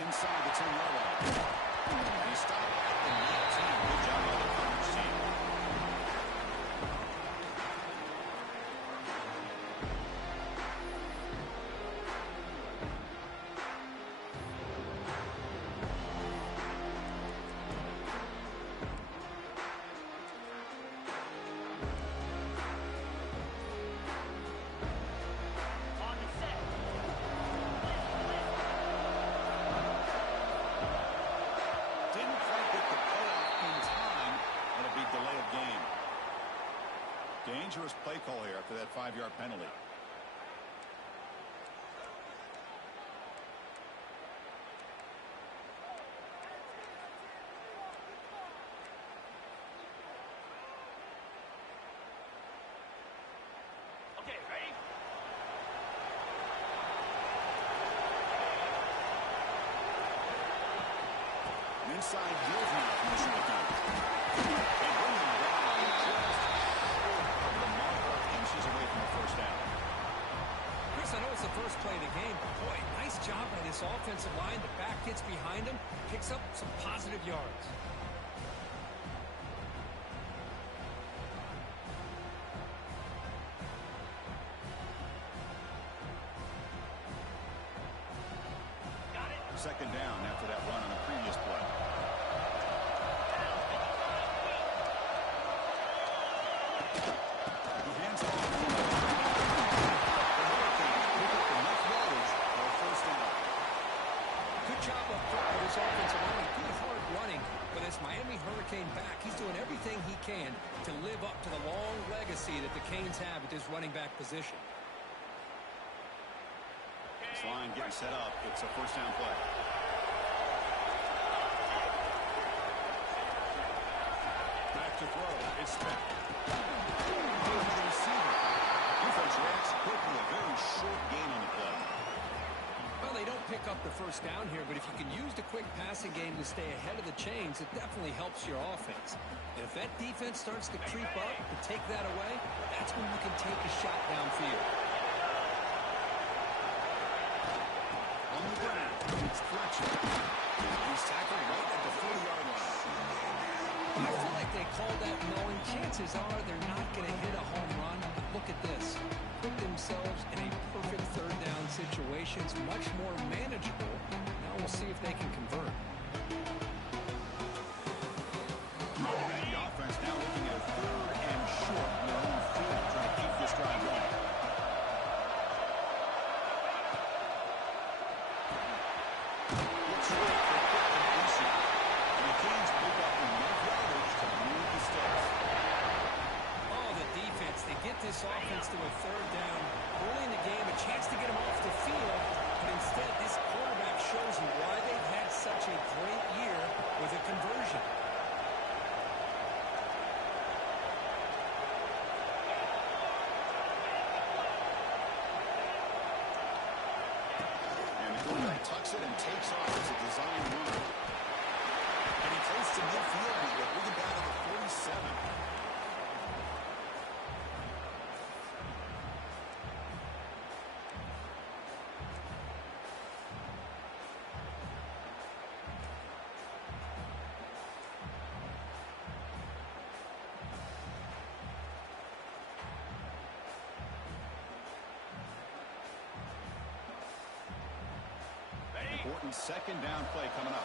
inside the 10-yard line. And he stopped at the 19. Good job by the coverage team. Dangerous play call here after that 5-yard penalty. Okay, ready? An inside deal now from the shotgun. They bring him down just the marker, inches away from the first down. Chris, I know it's the first play of the game, but boy, nice job by this offensive line. The back gets behind him, picks up some positive yards. Got it. Second down after that run on the previous play. He hands off. The Hurricanes pick up enough yardage for a first down. Good job up front with his offensive line. Good hard running. But as Miami Hurricane back, he's doing everything he can to live up to the long legacy that the Canes have at this running back position. This line getting set up. It's a first down play. Back to throw. It's spent. Goes to the receiver. Defense reacts quickly. A very short gain on the play. Well, they don't pick up the first down here, but if you can use the quick passing game to stay ahead of the chains, it definitely helps your offense. And if that defense starts to creep up and take that away, that's when you can take a shot downfield. On the ground, it's Fletcher. He's tackled right at the 40-yard line. I feel like they called that knowing chances are they're not going to hit a home run. But look at this. Put themselves in a perfect third down situation. It's much more manageable. Now we'll see if they can convert. The offense now looking at a third and short on their own field, trying to keep this drive going. Looks right for quick completion. And the Canes pick up enough yardage to move the sticks. Oh, the defense. They get this offense to a third down. Early in the game, a chance to get them off the field. But instead, this quarterback shows you why they've had such a great year with a conversion. And the quarterback tucks it and takes off. It's a design run. And he close to midfield now. They're moving down to the 47. Important second down play coming up.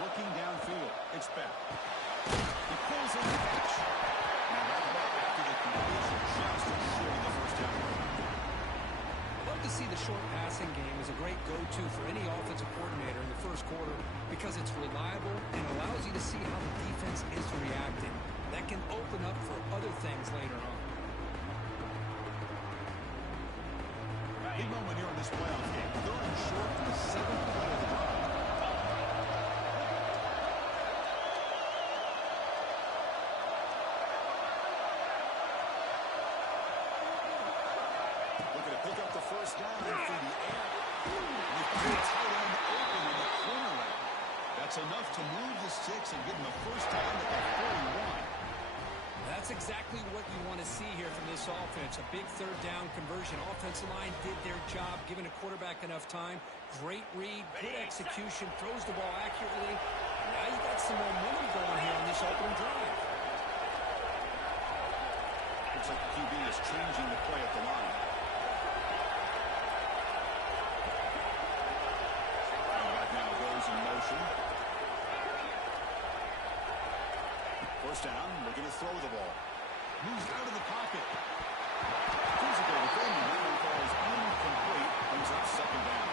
Looking downfield. It's back. He pulls in the catch. Now back up after the completion. Just short of the first down. Love to see the short passing game as a great go-to for any offensive coordinator in the first quarter because it's reliable and allows you to see how the defense is reacting. That can open up for other things later on. Big moment here in this playoff game. Third and short from the 7th play of the drive. Looking to pick up the first down through the air. They've got the tight end open in the corner route. That's enough to move the sticks and give them the first down at the 41. That's exactly what you want to see here from this offense. A big third down conversion. Offensive line did their job, giving a quarterback enough time. Great read, good execution, throws the ball accurately. Now you got some momentum going here on this opening drive. Looks like the QB is changing the play at the line. Quarterback now goes in motion. First down, looking to throw the ball. Moves out of the pocket. Physical defending. That one falls incomplete. Brings up second down.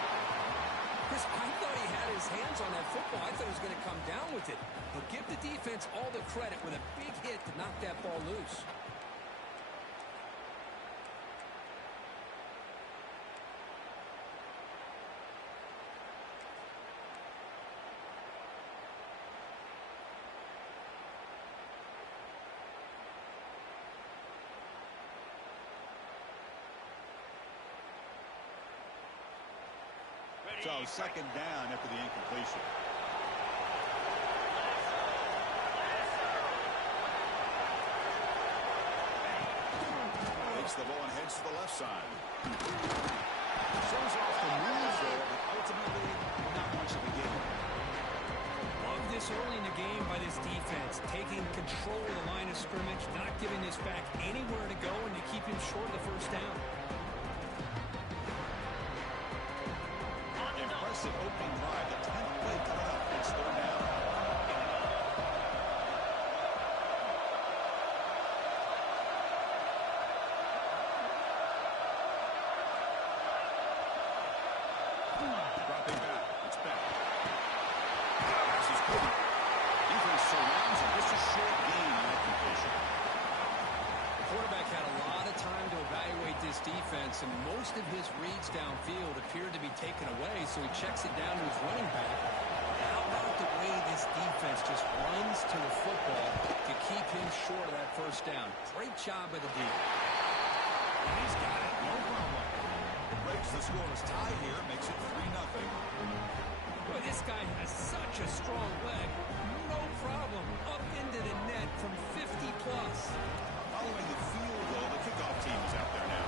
Chris, I thought he had his hands on that football. I thought he was going to come down with it. But give the defense all the credit with a big hit to knock that ball loose. So second down after the incompletion. Takes the ball and heads to the left side. Shows off the moves there, but ultimately not much of a gain. Love this early in the game by this defense, taking control of the line of scrimmage, not giving this back anywhere to go, and to keep him short of the first down. Impressive opening drive. The 10th play coming up. It's third down. Dropping back. It's back. Pass is good. Defense surrounds him. Just a short gain on that completion. The quarterback had a lot of time to evaluate this defense, and most of his reads downfield appeared to be taken away, so he checks it down to his running back. How about the way this defense just runs to the football to keep him short of that first down? Great job by the D. He's got it. No problem. Breaks the scoreless tie here. Makes it 3-0. Boy, this guy has such a strong leg. No problem. Up into the net from 50-plus. Following the field goal, the kickoff team is out there now.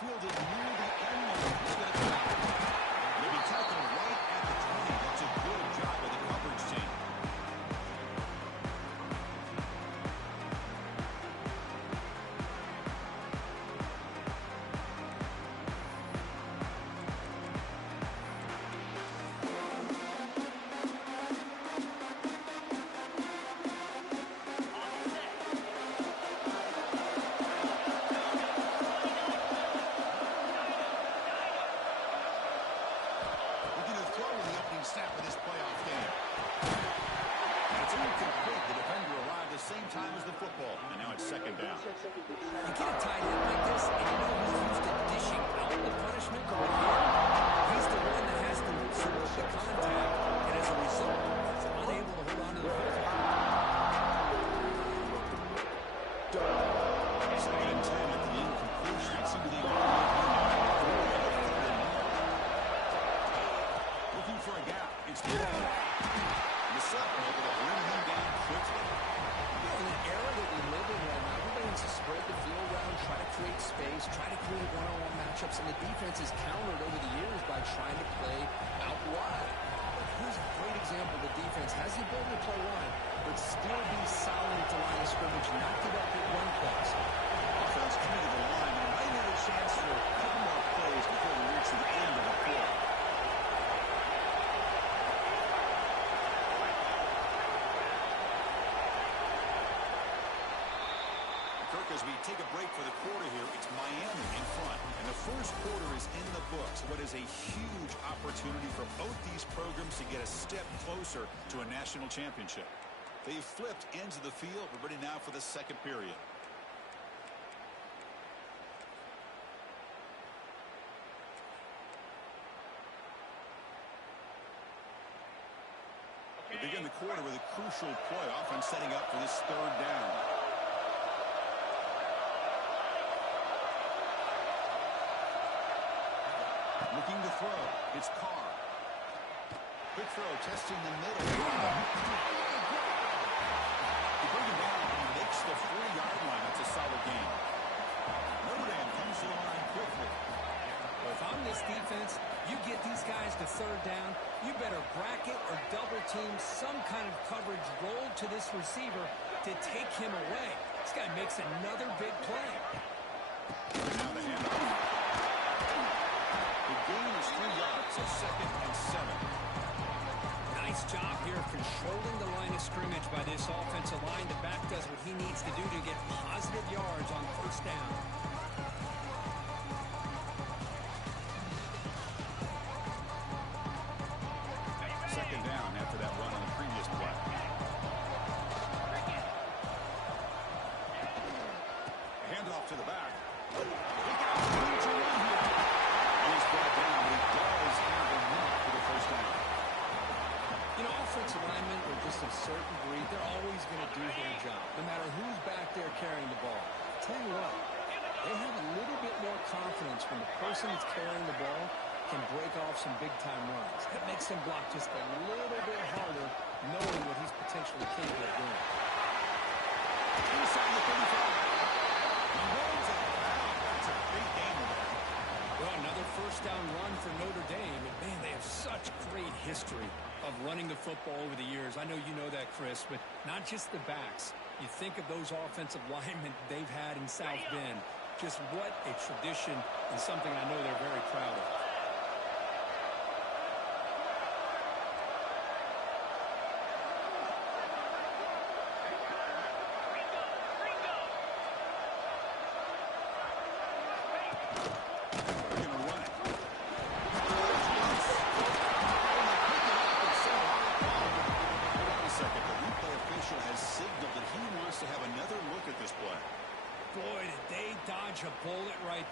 Fielded near the end line. He's going to come out. Maybe tackled right at the 20. That's a good job of the coverage team. Snap of this playoff game. It's incomplete. The defender arrived the same time as the football, and now it's second down. You get a tight end like this, and you know he's used to dishing out the punishment. He's the one that has to absorb the contact, and as a result, he's unable to hold on to the football. Second and 10 at the incompletion. It seemed to be looking for a gap. It's the Sutton able to bring him down quickly. In an era that we live in right now, everybody wants to spread the field around, try to create space, try to create one-on-one matchups, and the defense has countered over the years by trying to play out wide. But here's a great example. The defense has the ability to play wide, but still be solid at the line of scrimmage, not give up big run plays. Offense coming to the line, and might have a chance for a couple more plays before we reach the end of the quarter. As we take a break for the quarter here, it's Miami in front. And the first quarter is in the books. What is a huge opportunity for both these programs to get a step closer to a national championship. They've flipped ends of the field. We're ready now for the second period. quarter with a crucial play. Offense setting up for this third down. Looking to throw. It's Carr. Quick throw, testing the middle. He brings him down and he makes the 40-yard line. It's a solid game. Notre Dame comes to the line quickly. Well, if I'm this defense, you get these guys to third down, you better bracket or double team some kind of coverage roll to this receiver to take him away. This guy makes another big play. Now the handoff. The gain is 3 yards, so 2nd and 7. Nice job here of controlling the line of scrimmage by this offensive line. The back does what he needs to do to get positive yards on first down. Second down after that run on the previous play. Handoff to the back. Look out, room to run here. He's brought down, but he does have a minute for the first down. You know, offensive linemen are just a certain breed. They're always going to do their job, no matter who's back there carrying the ball. Tell you what, they have a little bit more confidence when the person that's carrying the ball can break off some big-time runs. That makes him block just a little bit harder, knowing what he's potentially capable of doing. Inside the 35. He rolls it out. That's a big game of that. Well, another first down run for Notre Dame. And, man, they have such great history of running the football over the years. I know you know that, Chris, but not just the backs. You think of those offensive linemen they've had in South Bend. Just what a tradition and something I know they're very proud of.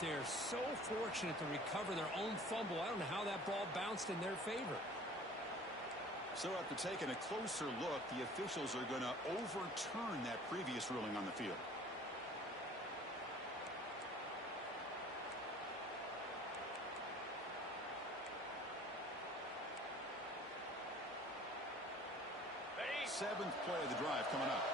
They're so fortunate to recover their own fumble. I don't know how that ball bounced in their favor. So after taking a closer look, the officials are going to overturn that previous ruling on the field. Ready? 7th play of the drive coming up.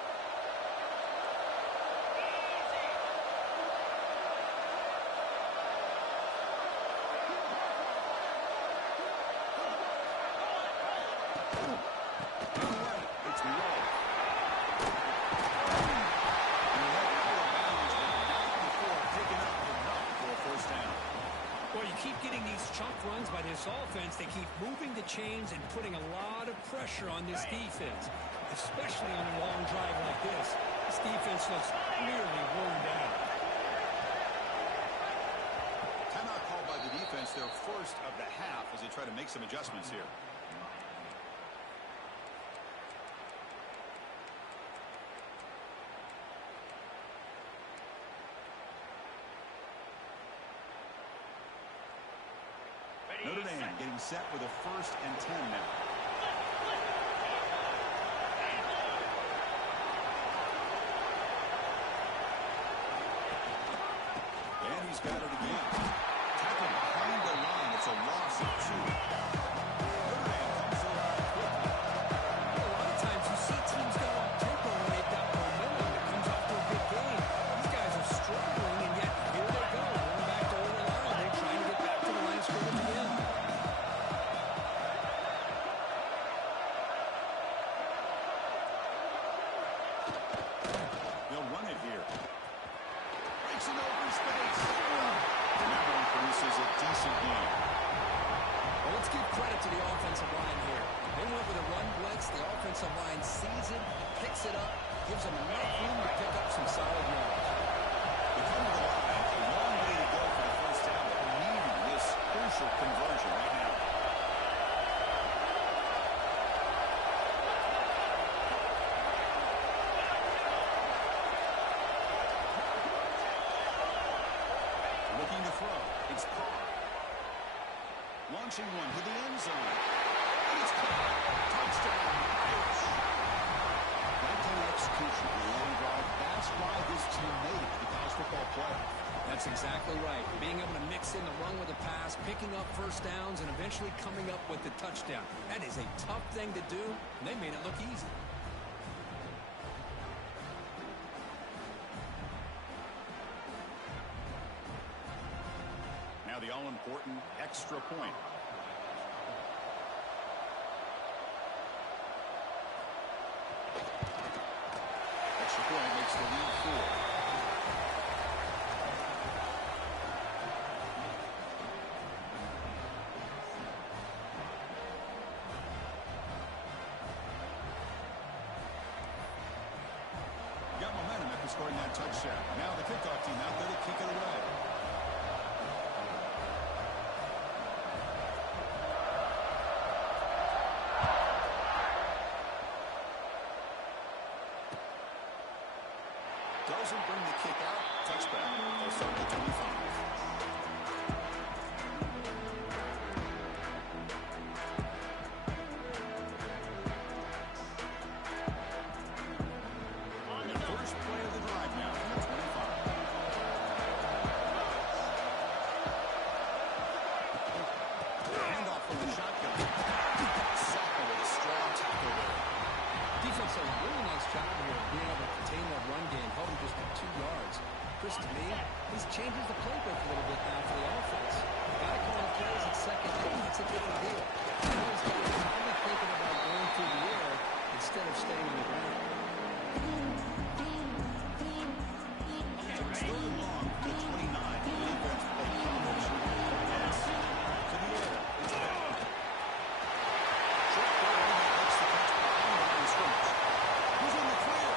By this offense, they keep moving the chains and putting a lot of pressure on this defense, especially on a long drive like this. This defense looks clearly worn down. Timeout called by the defense, their first of the half, as they try to make some adjustments here. Notre Dame getting set with a 1st and 10 now. And he's got it again. Tackled behind the line. It's a loss of 2. Notre Dame comes to the line quickly. A lot of times you see teams go up tempo when they've got momentum that comes off to a good game. These guys are struggling, and yet here they go. Going back to over the line. They're trying to get back to the line of scrimmage again. To the offensive line here. They went with a run blitz. The offensive line sees it, picks it up, gives them enough room to pick up some solid yards. They come to the line. A long way to go for the first down, but needing this crucial conversion right now. Looking to throw. It's Carr. Launching one to the end zone. And it's caught. Touchdown, Irish. That's exactly right. Being able to mix in the run with the pass, picking up first downs, and eventually coming up with the touchdown. That is a tough thing to do, and they made it look easy. Now the all-important extra point. Extra point makes the lead 4. Got momentum after scoring that touchdown. Now the kickoff team out there to kick it away. Doesn't bring the kick out. Touchback. They'll start at 25. To me, this changes the playbook a little bit now for the offense. Got to call the plays at second down. That's a different deal. Those guys are probably thinking about going through the air instead of staying on the ground. Third and long to 29. The defense played combination pass to the air. It's down. Short throw makes the catch behind the line of scrimmage. Who's in the clear?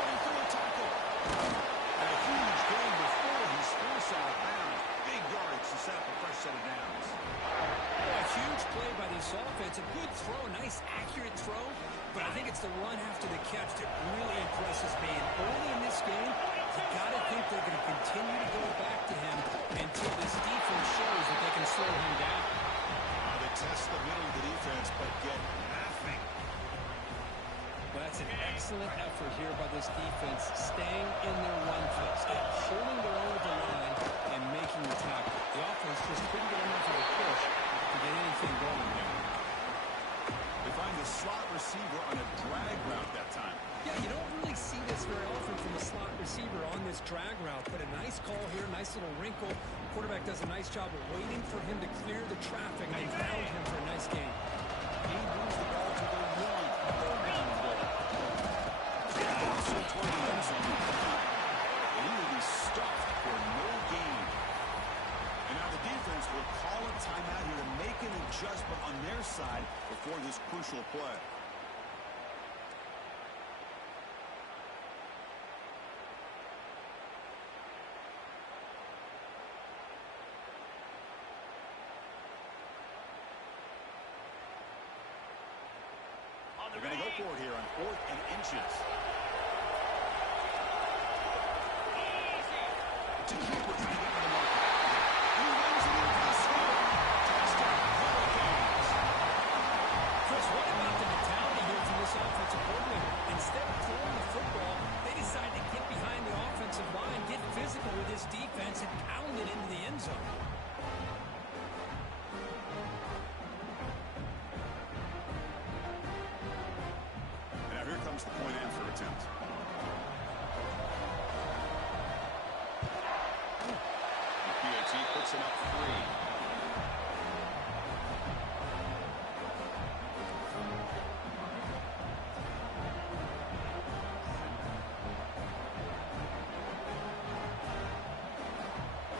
Going through a tackle. A huge gain before he's forced out of bounds. Big yardage to set up a fresh set of downs. A huge play by this offense. A good throw, nice accurate throw. But I think it's the run after the catch that really impresses me. And early in this game, you got to think they're going to continue to go back to him until this defense shows that they can slow him down. They test the middle of the defense, but get nothing. Well, that's an excellent effort here by this defense, staying in their run fits, holding their own at the line, and making the tackle. The offense just couldn't get enough of a push to get anything going there. They find the slot receiver on a drag route that time. Yeah, you don't really see this very often from a slot receiver on this drag route, but a nice call here, nice little wrinkle. Quarterback does a nice job of waiting for him to clear the traffic, and they found him for a nice gain. He moves the ball to the one. Toward the end zone. And he will be stuffed for no gain. And now the defense will call a timeout here to make an adjustment on their side before this crucial play. They're going to go for it here on 4th and inches. To keep it trying to get to the market. He runs it into the center. Touchdown, Hurricanes. Chris, what about the mentality here from this offensive coordinator? Instead of throwing the football, they decide to get behind the offensive line, get physical with this defense, and pound it into the end zone. And now here comes the point after attempt. Puts him up 3.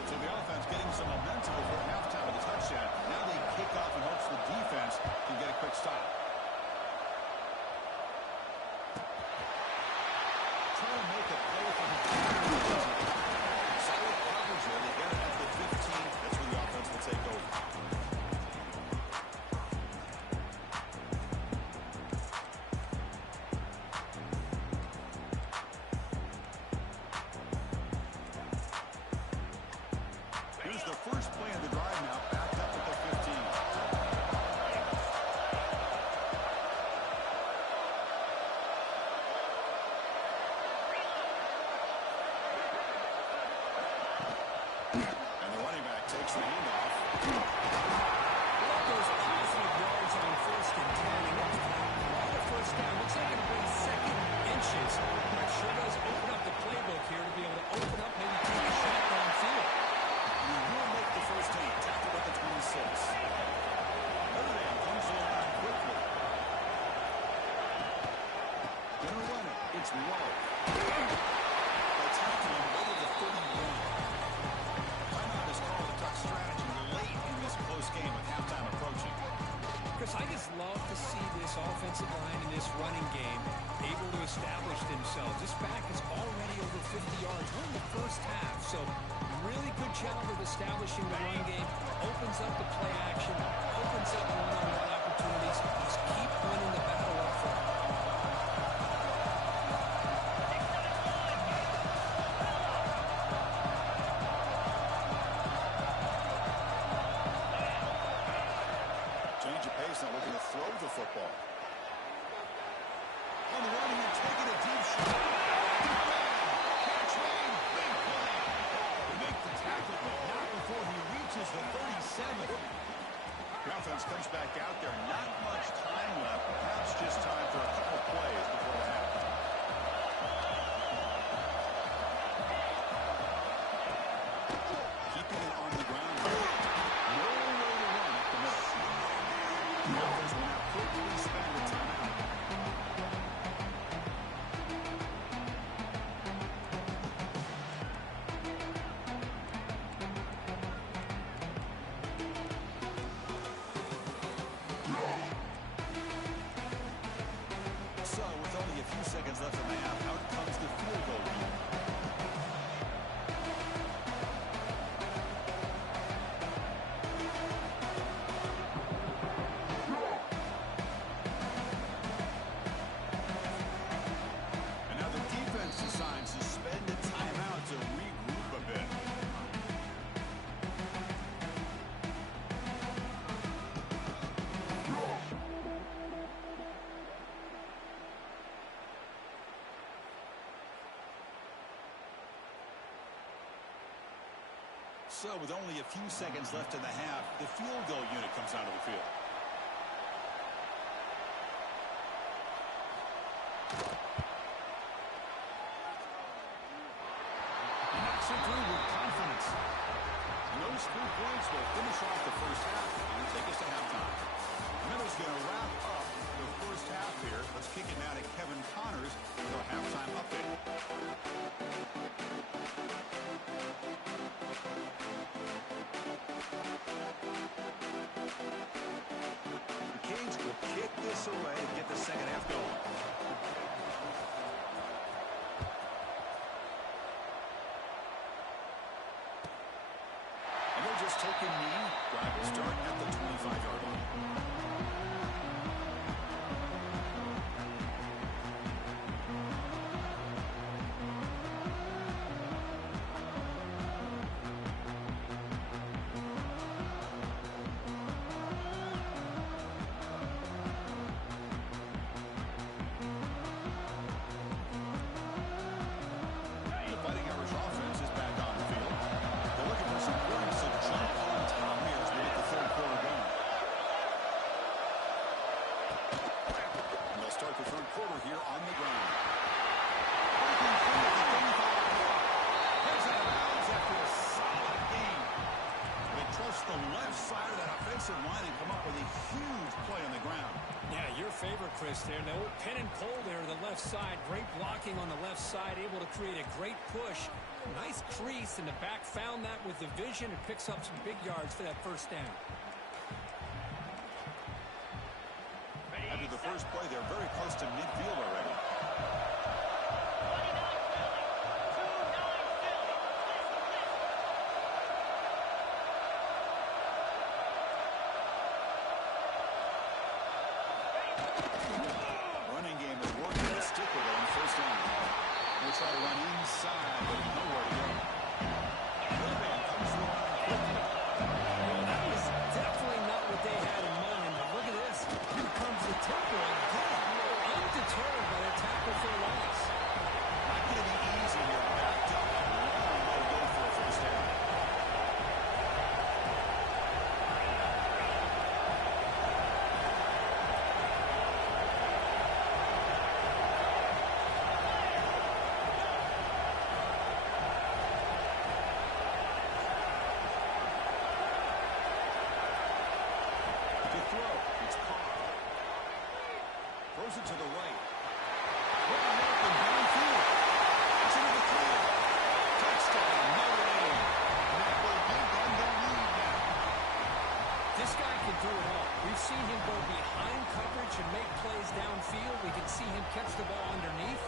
So the offense getting some momentum before halftime of the touchdown. Now they kick off in hopes the defense can get a quick stop. Trying to make a play for the solid coverage there. They get it at the 15. That's where the offense will fakes the handoff. Those positive yards on 1st and 10, and that's quite a first down. Looks like it'll bring 2nd inches. But it sure does open up the playbook here to be able to open up, maybe take a shot downfield. He will make the first team. Tackled at the 26. Notre Dame comes to the line quickly. Gonna run it. It's low. They tackle him over the 31. Timeout is called to talk strategy late in this close game with halftime approaching. Chris, I just love to see this offensive line in this running game able to establish themselves. This back is already over 50 yards. We're in the first half, so really good job of establishing the run game. Opens up the play action, opens up one-on-one opportunities. Just keep winning the battle up front. Change of pace, now looking to throw the football. On the run here, taking a deep shot. Catch made, big play. They make the tackle, but not before he reaches the 37. The offense comes back out there. Not much time left. Perhaps just time for a couple plays before the half. Keeping it on the ground. No way to run up the middle. The offense will now quickly spend the timeout. So, with only a few seconds left in the half, out comes the field goal unit. And now the defense decides to spend a timeout to regroup a bit. So, with only a few seconds left in the half, the field goal unit comes onto the field. He knocks it through with confidence. Those 3 points will finish off the first half and take us to halftime. Middle's going to wrap up the first half here. Let's kick it now to Kevin Connors for a halftime update. The Canes will kick this away and get the second half going. And they're just taking knee. Drive will start at the 25-yard line. The Fighting Irish offense is back on the field. They're looking for some points to jump on top here as we get the third quarter going. And they'll start the third quarter here on the ground. Breaking through at the 35-yard. Heads out of bounds after a solid game. They trust the left side of that offensive line and come up with a huge play on the ground. Yeah, your favorite, Chris, there. The old pin and pull there to the left side. Great blocking on the left side, able to create a great push. Nice crease, and the back found that with the vision and picks up some big yards for that first down. After the first play, they're very close to midfield already. Running game is working. Let's stick with it on first down. They try to run inside, but nowhere to go. Notre Dame comes to the line quickly. Well, that was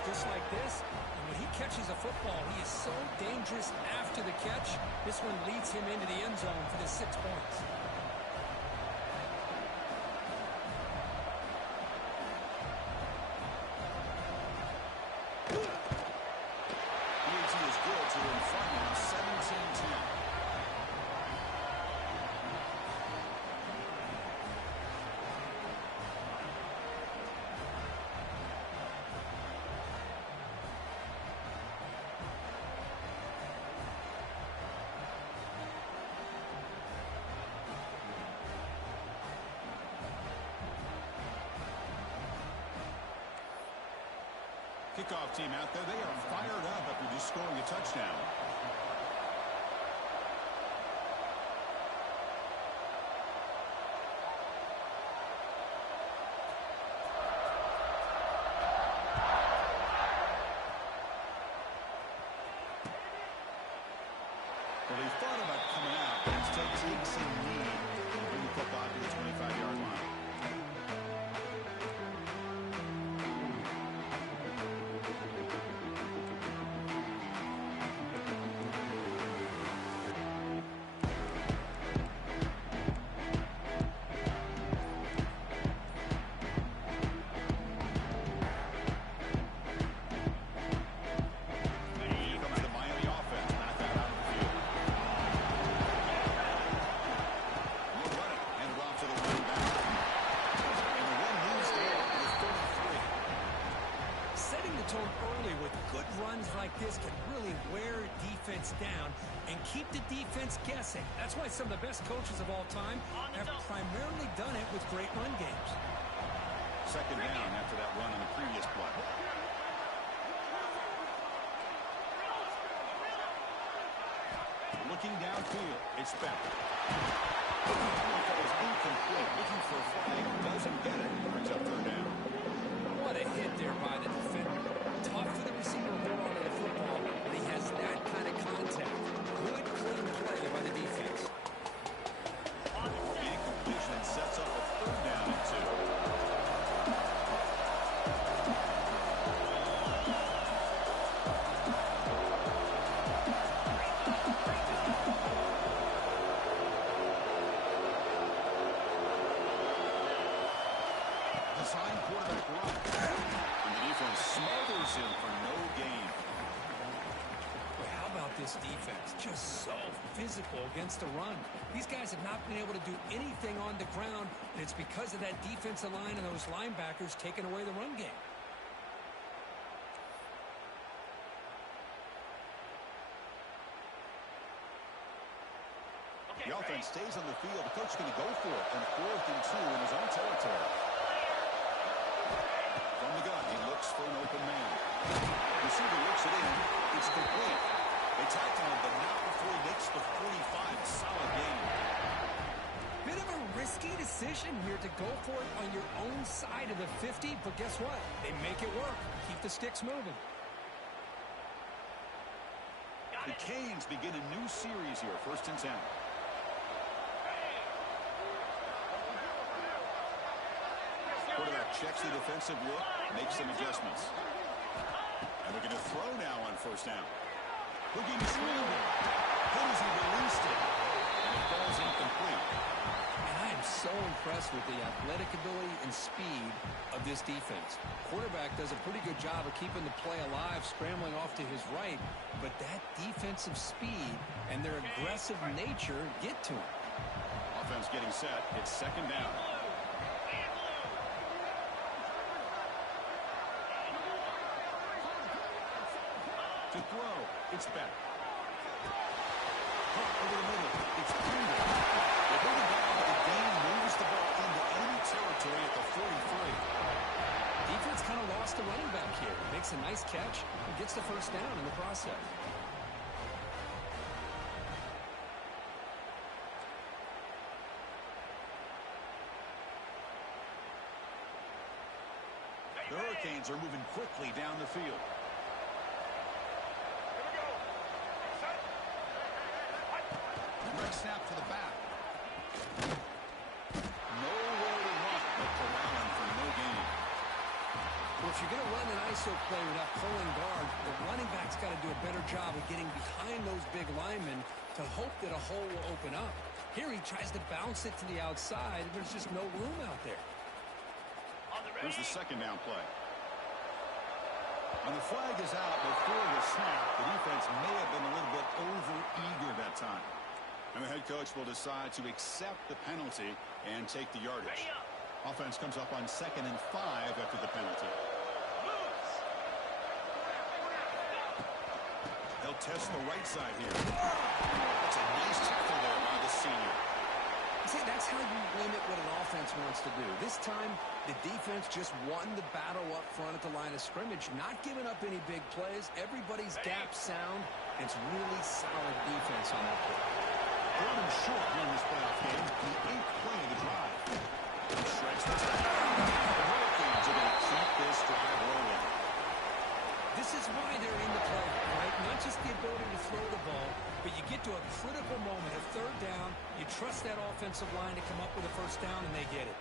just like this. And when he catches a football, he is so dangerous after the catch. This one leads him into the end zone for the 6 points. Is good, so we're in front now, 17-10. Kickoff team out there, they are fired up after just scoring a touchdown. Well, he thought about coming out, but instead takes a knee and bring the football to the 25-yard line. Early with good runs like this can really wear defense down and keep the defense guessing. That's why some of the best coaches of all time have primarily done it with great run games. Second down after that run on the previous play. Looking downfield, it's Beck. That was incomplete. Looking for a flag, doesn't get it. Brings up third down. What a hit there by the defender. Tough for the receiver to hold on to the football, but he has that kind of contact. Good, clean play by the defense. The incompletion sets up a third down and 2. Design quarterback run. And the defense smothers him for no gain. Boy, how about this defense? Just so physical against the run. These guys have not been able to do anything on the ground, and it's because of that defensive line and those linebackers taking away the run game. The offense stays on the field. The coach is going to go for it on 4th and 2 in his own territory. From the gun, he looks for an open man. Receiver looks it in. It's complete. They tackle him, but not before he makes the 45. A solid game. Bit of a risky decision here to go for it on your own side of the 50, but guess what? They make it work. Keep the sticks moving. The Canes begin a new series here, 1st and 10. Quarterback checks the defensive look, makes some adjustments. And they're going to throw now on 1st down. Looking to scramble. Good as he released it. And it falls incomplete. And I am so impressed with the athletic ability and speed of this defense. Quarterback does a pretty good job of keeping the play alive, scrambling off to his right. But that defensive speed and their aggressive nature get to him. Offense getting set. It's 2nd down. To throw, it's back. Over the middle, it's under. They bring it down, but the game moves the ball into enemy territory at the 43. Defense kind of lost the running back here. Makes a nice catch and gets the 1st down in the process. The Hurricanes are moving quickly down the field. Direct snap to the back. Nowhere to run, but corralling for no gain. Well, if you're going to run an ISO play with that pulling guard, the running back's got to do a better job of getting behind those big linemen to hope that a hole will open up. Here he tries to bounce it to the outside, and there's just no room out there. Here's the second down play. When the flag is out before the snap, the defense may have been a little bit over-eager that time. And the head coach will decide to accept the penalty and take the yardage. Offense comes up on 2nd and 5 after the penalty. They'll test the right side here. That's a nice tackle there by the senior. See, that's how you limit what an offense wants to do. This time, the defense just won the battle up front at the line of scrimmage, not giving up any big plays. Everybody's gap sound. It's really solid defense on that play. Third and short here in this playoff game. The 8th play of the drive. Shreds the tackle. The Hurricanes are going to keep this drive rolling. This is why they're in the play, right? Not just the ability to throw the ball, but you get to a critical moment, a third down, you trust that offensive line to come up with a first down, and they get it.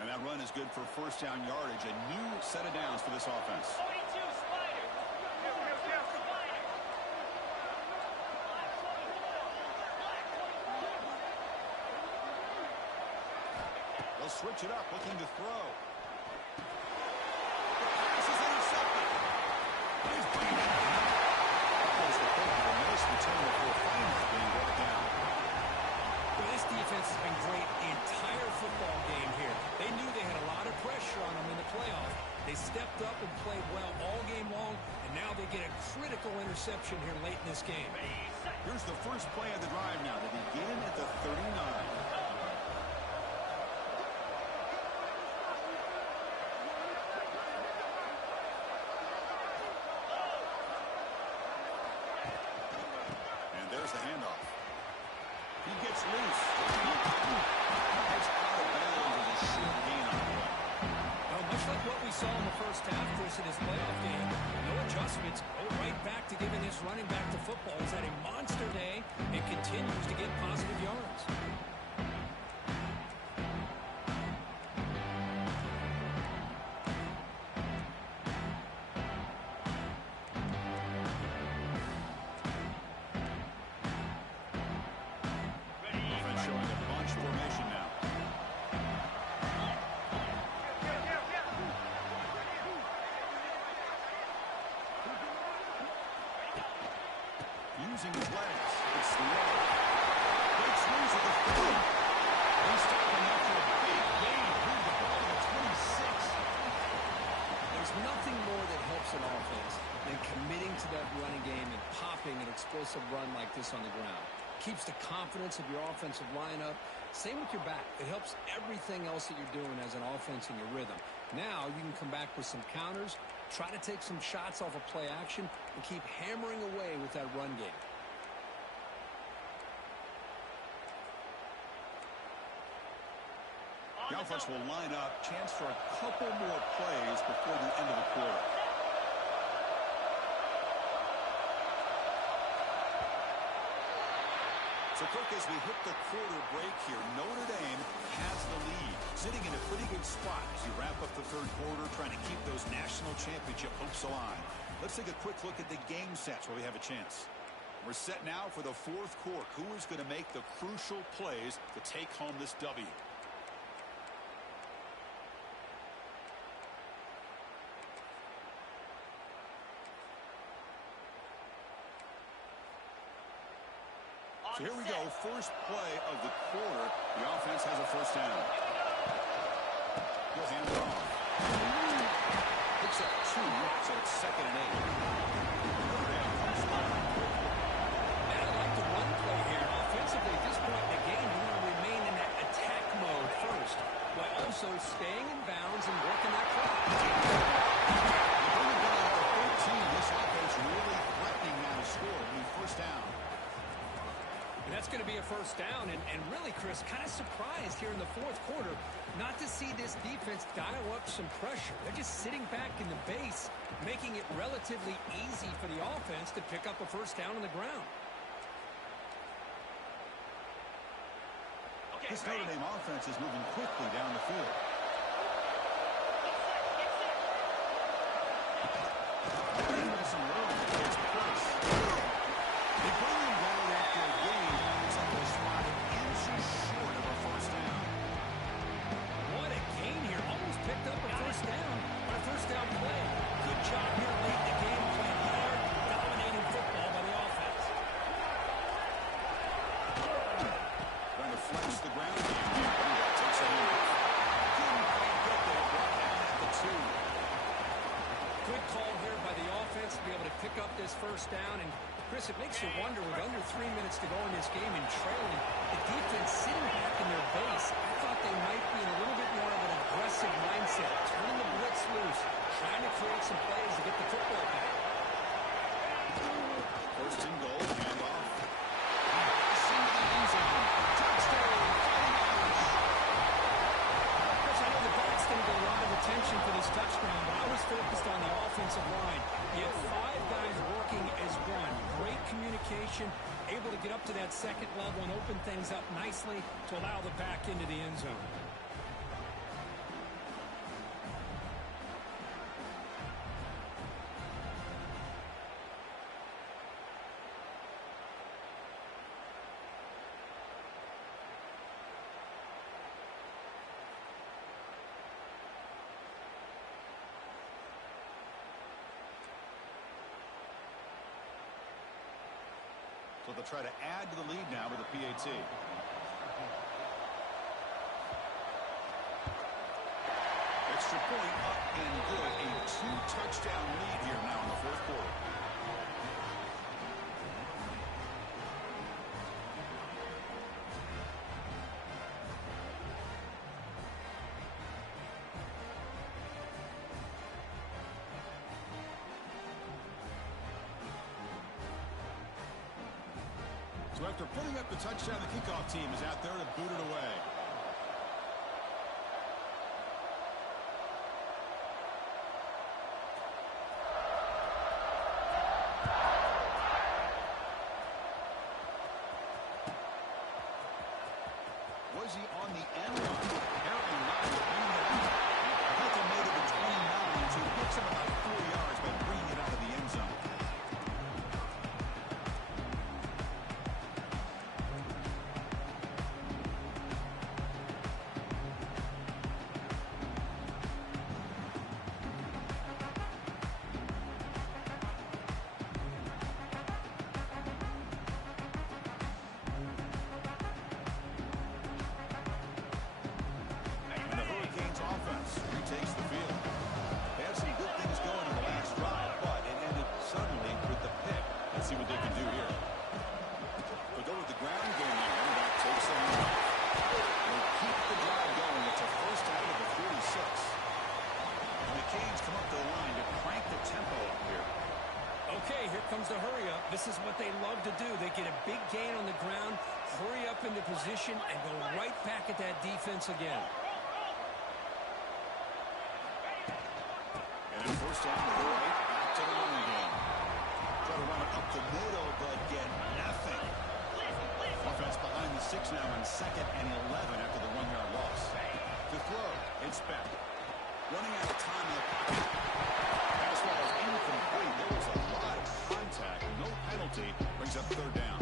And that run is good for first down yardage. A new set of downs for this offense. They'll switch it up, looking to throw. The pass is intercepted. He's beaten. That was the point of a nice return before finally being brought down. Well, this defense has been great the entire football game here. They knew they had a lot of pressure on them in the playoff. They stepped up and played well all game long, and now they get a critical interception here late in this game. Here's the first play of the drive now to begin at the 39. There's the handoff. He gets loose. It's out of bounds with a short gain on the play. Well, much like what we saw in the first half, Chris, in this playoff game, no adjustments. Go right back to giving this running back to football. He's had a monster day and continues to get positive yards. Using his legs. It's slow. Breaks loose at the 40. They stop him after a big gain. Move the ball to the 26. There's nothing more that helps an offense than committing to that running game and popping an explosive run like this on the ground. Keeps the confidence of your offensive lineup. Same with your back. It helps everything else that you're doing as an offense in your rhythm. Now you can come back with some counters, try to take some shots off of play action, and keep hammering away with that run game. The offense will line up. Chance for a couple more plays before the end of the quarter. So, quick as we hit the quarter break here, Notre Dame has the lead, sitting in a pretty good spot as you wrap up the third quarter, trying to keep those national championship hopes alive. Let's take a quick look at the game sets where we have a chance. We're set now for the fourth quarter. Who is going to make the crucial plays to take home this W? So here we go, first play of the quarter. The offense has a first down. He'll hand it off. Picks up 2, so it's 2nd and 8. Notre Dame comes back. And I like the run play here. Offensively, at this point in the game, you want to remain in that attack mode first, while also staying in bounds and working that clock. Bring it down to 13. This offense really threatening now to score. First down. And that's going to be a first down, and really, Chris, kind of surprised here in the fourth quarter not to see this defense dial up some pressure. They're just sitting back in the base, making it relatively easy for the offense to pick up a first down on the ground. This Notre Dame offense is moving quickly down the field. Some room to catch the place. They bring him down after a game. Looks like they're spotted inches short of a first down. What a gain here. Almost picked up a first down on a first down play. Good job here late in the game, playing hard, dominating football by the offense. Trying to flex the ground game. Takes a hit. Couldn't quite get there. Brought down at the 2. Good call here by the offense to be able to pick up this first down. And, Chris, it makes you wonder, with under 3 minutes to go in this game and trailing, the defense sitting back in their base. I thought they might be in a little bit more of an aggressive mindset, turning the blitz loose, trying to create some plays to get the football back. First and goal, handoff. Into the end zone. Touchdown, Fighting Irish. Chris, I know the back's going to get a lot of attention for this touchdown, but I was focused on the offensive line. You have 5 guys working as one. Great communication, able to get up to that second level and open things up nicely to allow the back into the end zone. So they'll try to add to the lead now with a PAT. Extra point up and good. A 2-touchdown lead here now in the fourth quarter. So after putting up the touchdown, the kickoff team is out there to boot it away. Was he on the end line? Apparently not. I think they made it between 9, so he picks him about 4 yards by bringing it out of the end zone. Takes the field. They had some good things going in the last drive, but it ended suddenly with the pick. Let's see what they can do here. They'll go with the ground game here. That takes them off. They'll keep the drive going. It's a first out of the 46. And the Canes come up to the line to crank the tempo up here. Okay, here comes the hurry up. This is what they love to do. They get a big gain on the ground, hurry up into position, and go right back at that defense again. First down to the right, back to the running game. Try to run it up the middle, but get nothing. Offense behind the 6 now on 2nd and 11 after the 1-yard loss. To throw, it's Beck. Running out of time in the pocket. Pass ball is incomplete. There was a lot of contact. No penalty. Brings up 3rd down.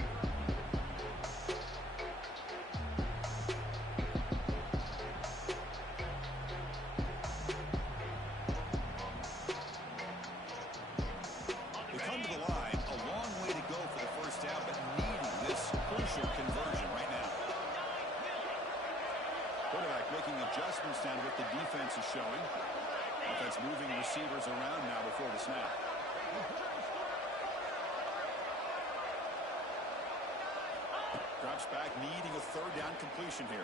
Adjustments down to what the defense is showing. Offense moving receivers around now before the snap. Drops back, needing a 3rd down completion here.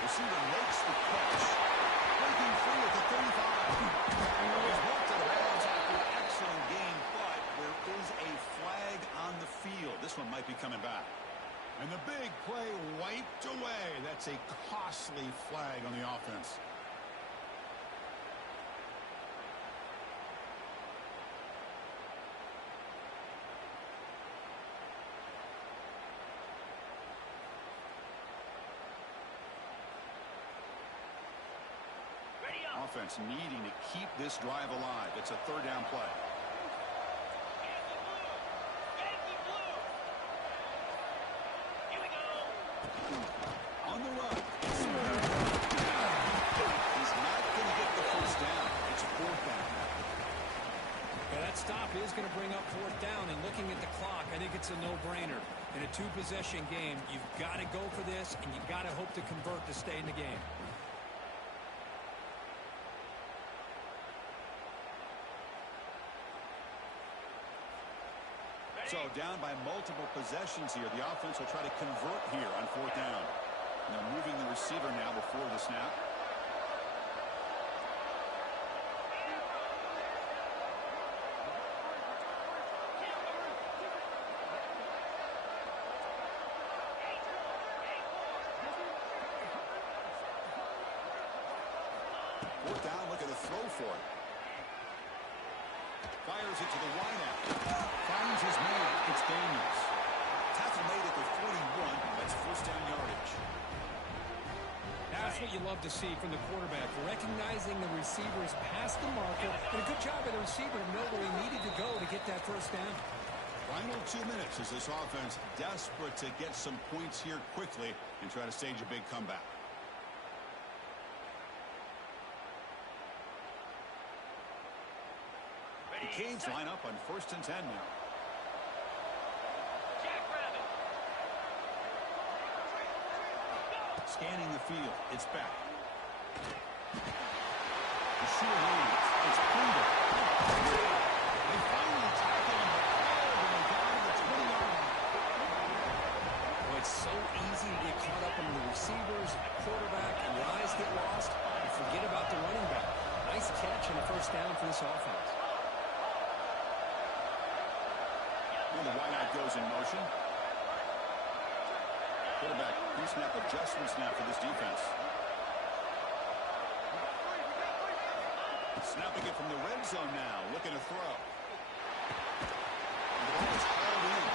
Receiver makes the catch. Breaking free at the 35. He's worked it around after an excellent game, but there is a flag on the field. This one might be coming back. And the big play wiped away. That's a costly flag on the offense. Offense needing to keep this drive alive. It's a third down play. On the run. He's not going to get the first down. It's fourth down. Yeah, that stop is going to bring up fourth down, and looking at the clock, I think it's a no-brainer. In a two-possession game, you've got to go for this, and you've got to hope to convert to stay in the game. So down by multiple possessions here. The offense will try to convert here on fourth down. Now moving the receiver now before the snap. Fourth down, look at the throw for it. Fires it to the wideout. Finds his man. It's Daniels. Tackle made at the 41. That's first down yardage. That's what you love to see from the quarterback. Recognizing the receiver is past the marker. And a good job by the receiver to know where he needed to go to get that first down. Final 2 minutes as this offense desperate to get some points here quickly and try to stage a big comeback. The Canes line up on 1st and 10 now. Scanning the field. It's back. The sure leads. It's Pringle. They finally tackle him. Oh, they got to the 20-yard line. Well, it's so easy to get caught up in the receivers, the quarterback, and your eyes get lost. You forget about the running back. Nice catch and a first down for this offense. And the wideout goes in motion. Quarterback, pre-snap adjustments now for this defense. Snapping it from the red zone now, looking to throw. The ball is hauled in.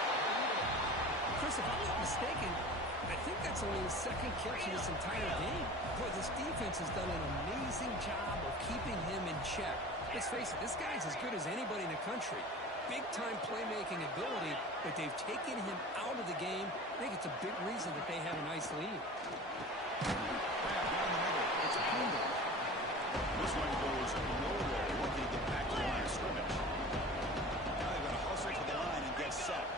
Chris, if I'm not mistaken, I think that's only his second catch in this entire game. Boy, this defense has done an amazing job of keeping him in check. Let's face it, this guy's as good as anybody in the country. Big-time playmaking ability, but they've taken him out of the game. I think it's a big reason that they have a nice lead. Down the middle, it's Pringle. This one goes nowhere, looking to get back to the line of scrimmage. Now they've got to hustle to the line and get set.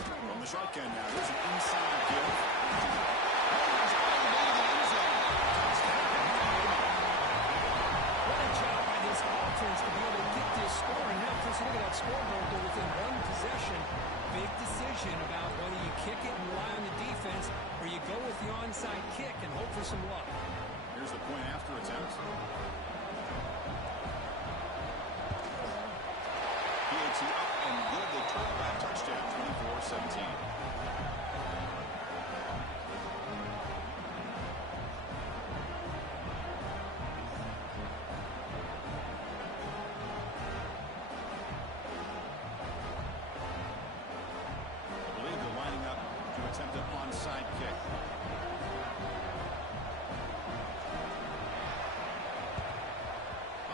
From the shotgun now, there's an inside give. To be able to get this score. And now, Chris, look at that scoreboard. They're within one possession. Big decision about whether you kick it and rely on the defense or you go with the onside kick and hope for some luck. Here's the point after attempt. PAT up and good. They turn back touchdown, 24-17. Attempt an onside kick.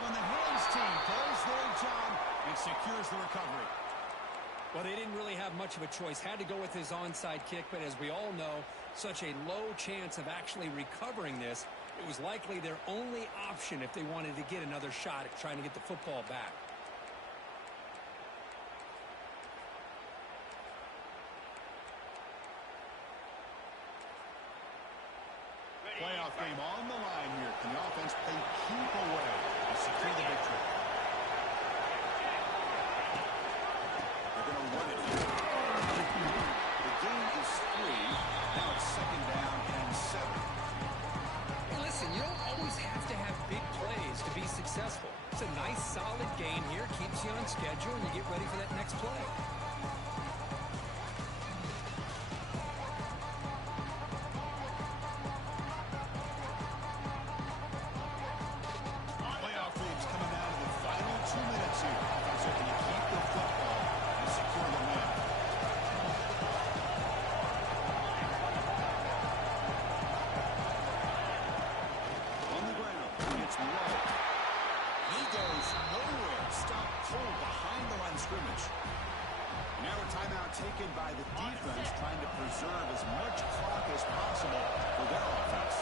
On the hands team does their job and secures the recovery. Well, they didn't really have much of a choice. Had to go with his onside kick, but as we all know, such a low chance of actually recovering this. It was likely their only option if they wanted to get another shot at trying to get the football back. Playoff game on the line here. Can the offense play keep away and secure the victory? They're going to run it here. The game is 3. Now it's 2nd down and 7. Hey, listen, you don't always have to have big plays to be successful. It's a nice, solid game keeps you on schedule and you get ready for that next play. Playoff games coming down to the final 2 minutes here. Offense looking to keep the football and secure the win. On the ground, it's low. He goes nowhere. Stop cold behind the line of scrimmage. Now a timeout taken by the defense, trying to preserve as much clock as possible for their offense.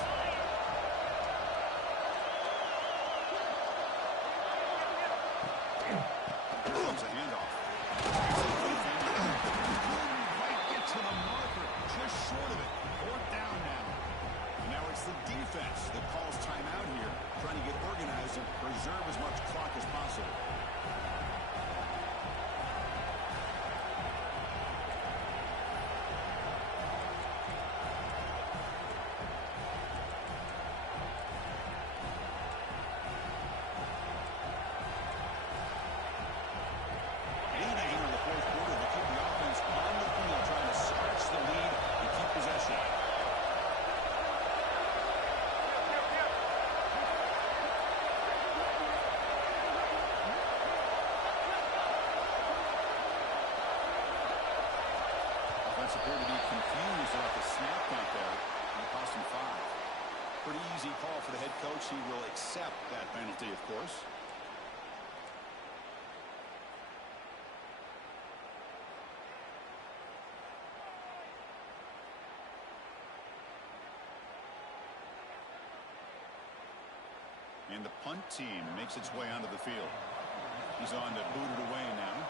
Here comes a handoff. Right get to the marker, just short of it. Fourth down now. And now it's the defense that calls timeout here, trying to get organized and preserve as much clock as possible. Appear to be confused about the snap count there, and it cost him 5. Pretty easy call for the head coach. He will accept that penalty, of course. And the punt team makes its way onto the field. He's on to boot it away now.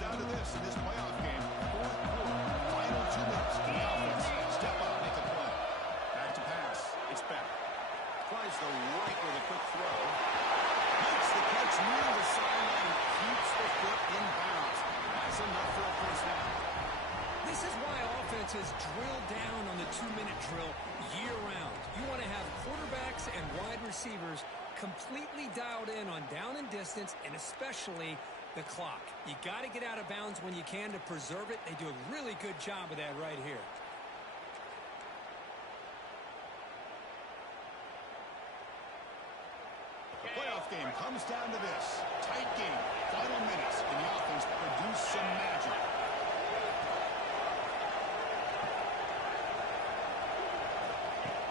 Down to this in this playoff game. Fourth quarter, final 2 minutes. The offense step up, make a play. Back to pass. It's back. Tries the right with a quick throw. Makes the catch near the sideline and keeps the foot in bounds. That's enough for a first down. This is why offenses drill down on the 2-minute drill year-round. You want to have quarterbacks and wide receivers completely dialed in on down and distance, and especially the clock. You got to get out of bounds when you can to preserve it. They do a really good job of that right here. The playoff game comes down to this. Tight game. Final minutes, and the offense produce some magic.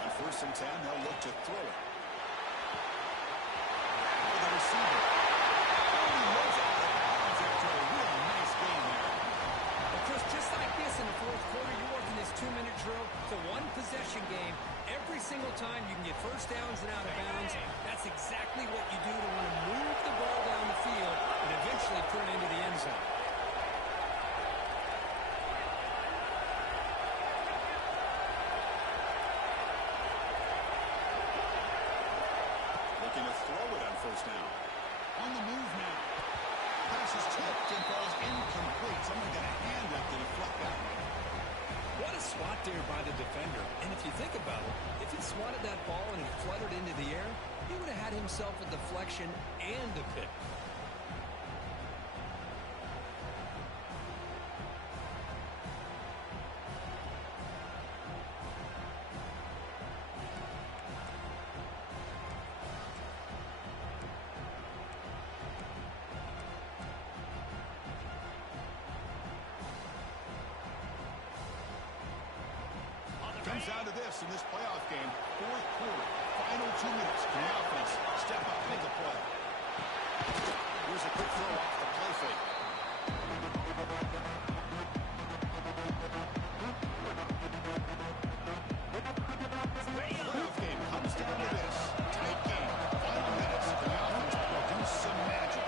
On 1st and 10, they'll look to throw it. For the receiver. Just like this in the fourth quarter, you're working this 2-minute drill. It's a one-possession game. Every single time you can get first downs and out of bounds. That's exactly what you do to want to move the ball down the field and eventually put it into the end zone. Looking to throw it on 1st down. On the move now. Pass is tipped and falls incomplete. Someone got a hand up to deflect that one. What a swat there by the defender. And if you think about it, if he swatted that ball and it fluttered into the air, he would have had himself a deflection and a pick. Comes down to this in this playoff game. Fourth quarter, final 2 minutes. The offense step up, make a play. Here's a quick throw off the play fake. Playoff game comes down to this. Tight game. Final minutes. The offense produce some magic.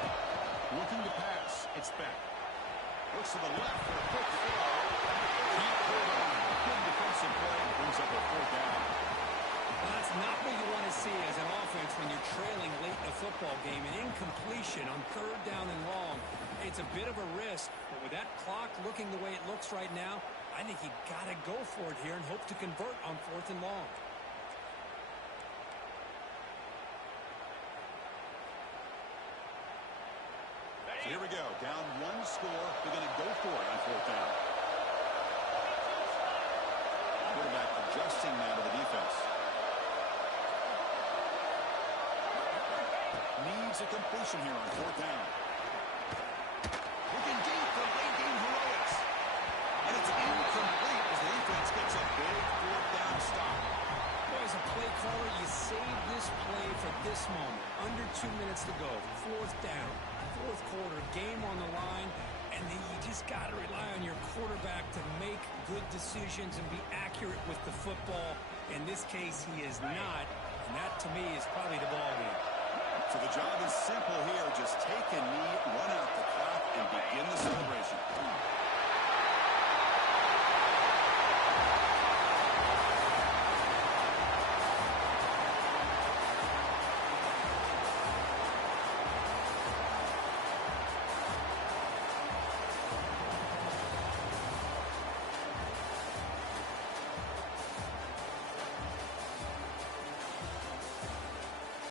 Looking to pass. It's football game, an incompletion on 3rd down and long. It's a bit of a risk, but with that clock looking the way it looks right now, I think you got to go for it here and hope to convert on 4th and long. So here we go. Down 1 score. They're going to go for it on 4th down. Quarterback adjusting now to the defense. Needs a completion here on 4th down. Looking deep for late game heroics. And it's incomplete as the defense gets a big 4th down stop. Boy, as a play caller, you save this play for this moment. Under 2 minutes to go. 4th down. 4th quarter, game on the line, and then you just got to rely on your quarterback to make good decisions and be accurate with the football. In this case, he is not, and that to me is probably the ball game. So the job is simple here. Just take a knee, run out the clock, and begin the celebration.